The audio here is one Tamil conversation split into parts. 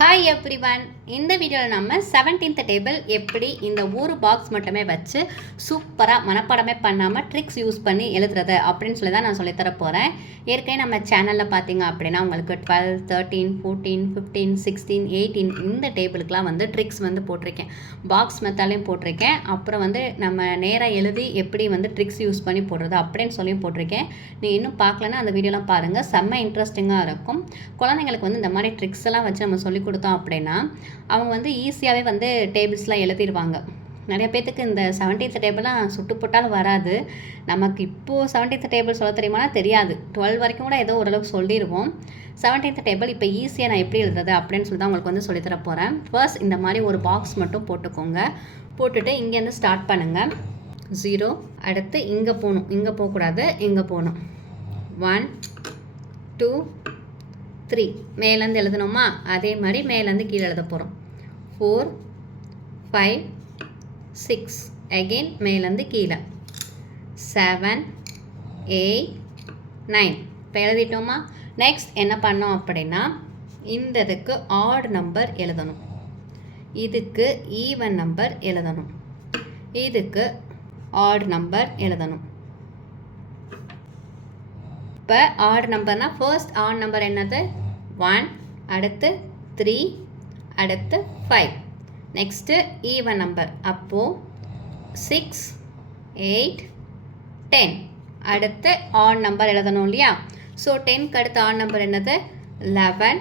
ஹாய் எவ்ரிவன் இந்த வீடியோவில் நம்ம செவன்டீன்த் டேபிள் எப்படி இந்த ஒரு பாக்ஸ் மட்டுமே வச்சு சூப்பராக மனப்பாடமே பண்ணாமல் ட்ரிக்ஸ் யூஸ் பண்ணி எழுதுறது அப்படின்னு சொல்லி தான் நான் சொல்லித்தர போகிறேன் ஏற்கனவே நம்ம சேனலில் பார்த்தீங்க அப்படின்னா உங்களுக்கு twelve thirteen fourteen fifteen sixteen eighteen இந்த டேபிளுக்குலாம் வந்து ட்ரிக்ஸ் வந்து போட்டிருக்கேன். பாக்ஸ் மெத்தாலையும் போட்டிருக்கேன். அப்புறம் வந்து நம்ம நேராக எழுதி எப்படி வந்து ட்ரிக்ஸ் யூஸ் பண்ணி போடுறது அப்படின்னு சொல்லியும் போட்டிருக்கேன். நீ இன்னும் பார்க்கலன்னா அந்த வீடியோலாம் பாருங்கள் செம்ம இன்ட்ரெஸ்டிங்காக இருக்கும். குழந்தைங்களுக்கு வந்து இந்த மாதிரி ட்ரிக்ஸ் எல்லாம் வச்சு நம்ம சொல்லி கொடுத்தோம் அப்படின்னா அவங்க வந்து ஈஸியாகவே வந்து டேபிள்ஸ்லாம் எழுதிடுவாங்க நிறைய பேர்த்துக்கு இந்த செவன்டீன்த் டேபிள்லாம் சுட்டு போட்டாலும் வராது. நமக்கு இப்போது செவன்டீன்த் டேபிள் சொல்ல தெரியுமானா தெரியாது. டுவெல் வரைக்கும் கூட ஏதோ ஓரளவுக்கு சொல்லிடுவோம் செவன்டீன்த் டேபிள் இப்போ ஈஸியாக நான் எப்படி எழுதுறது அப்படின்னு சொல்லி தான் உங்களுக்கு வந்து சொல்லித்தர போகிறேன் ஃபர்ஸ்ட் இந்த மாதிரி ஒரு பாக்ஸ் மட்டும் போட்டுக்கோங்க. போட்டுட்டு இங்கேருந்து ஸ்டார்ட் பண்ணுங்கள் ஜீரோ அடுத்து இங்கே போகணும். இங்கே போகக்கூடாது. இங்கே போகணும். ஒன் டூ த்ரீ மேலேருந்து எழுதணுமா? அதே மாதிரி மேலேருந்து கீழே எழுத போகிறோம் ஃபோர் ஃபைவ் சிக்ஸ் அகெயின் மேலேருந்து கீழே. செவன் எயிட் நைன் இப்போ எழுதிட்டோமா? நெக்ஸ்ட் என்ன பண்ணோம் அப்படின்னா இந்த இதுக்கு ஆட் நம்பர் எழுதணும். இதுக்கு ஈவன் நம்பர் எழுதணும். இதுக்கு ஆட் நம்பர் எழுதணும். இப்போ ஆட் நம்பர்னால் ஃபர்ஸ்ட் ஆட் நம்பர் என்னது? ஒன் அடுத்து த்ரீ அடுத்து ஃபைவ் நெக்ஸ்ட்டு ஈவன் நம்பர் அப்போது சிக்ஸ் எயிட் டென் அடுத்து ஆட் நம்பர் எழுதணும் இல்லையா? ஸோ டென்க்கு அடுத்த ஆட் நம்பர் என்னது? லெவன்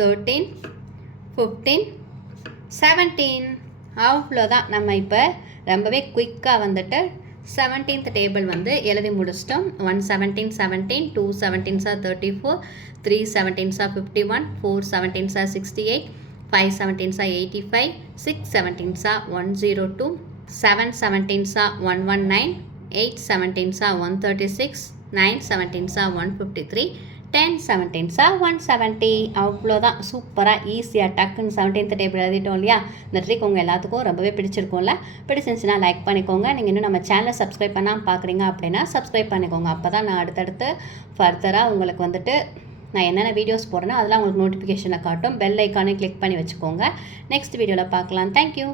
தேர்ட்டீன் ஃபிஃப்டீன் செவன்டீன் அவ்வளோதான். நம்ம இப்போ ரொம்பவே குயிக்காக வந்துட்டு செவன்டீன்த் டேபிள் வந்து எழுதி முடிச்சிட்டோம். ஒன் செவன்டீன் செவன்டீன் டூ செவன்டீன்ஸா தேர்ட்டி ஃபோர் த்ரீ செவன்டீன்ஸா ஃபிஃப்டி ஒன் ஃபோர் செவன்டீன்ஸா சிக்ஸ்டி எயிட் ஃபைவ் செவன்டீன்ஸா எயிட்டி ஃபைவ் சிக்ஸ் செவன்டீன்ஸா ஒன் ஜீரோ டூ செவன் செவன்டீன்ஸா ஒன் ஒன் நைன் எயிட் செவன்டீன்ஸா ஒன் தேர்ட்டி சிக்ஸ் நைன் செவன்டீன்ஸா ஒன் ஃபிஃப்டி த்ரீ டென் செவன்டீன்ஸா ஒன் செவன்ட்டி அவ்வளோதான் சூப்பராக ஈஸியாக டக்குன்னு செவன்டீன்த் டேபிள் எழுதிட்டோம் இல்லையா? இந்த ட்ரிக் உங்கள் எல்லாத்துக்கும் ரொம்பவே பிடிச்சிருக்கும்ல. பிடிச்சிருந்துச்சுன்னா லைக் பண்ணிக்கோங்க. நீங்கள் இன்னும் நம்ம சேனலை சப்ஸ்கிரைப் பண்ணாமல் பார்க்குறீங்க அப்படின்னா சப்ஸ்கிரைப் பண்ணிக்கோங்க. அப்போ தான் நான் அடுத்தடுத்து ஃபர்தராக உங்களுக்கு வந்துட்டு நான் என்னென்ன வீடியோஸ் போடுறேனோ அதெல்லாம் உங்களுக்கு நோட்டிஃபிகேஷனை காட்டும். பெல் ஐக்கானே கிளிக் பண்ணி வச்சுக்கோங்க. நெக்ஸ்ட் வீடியோவில் பார்க்கலாம். தேங்க்யூ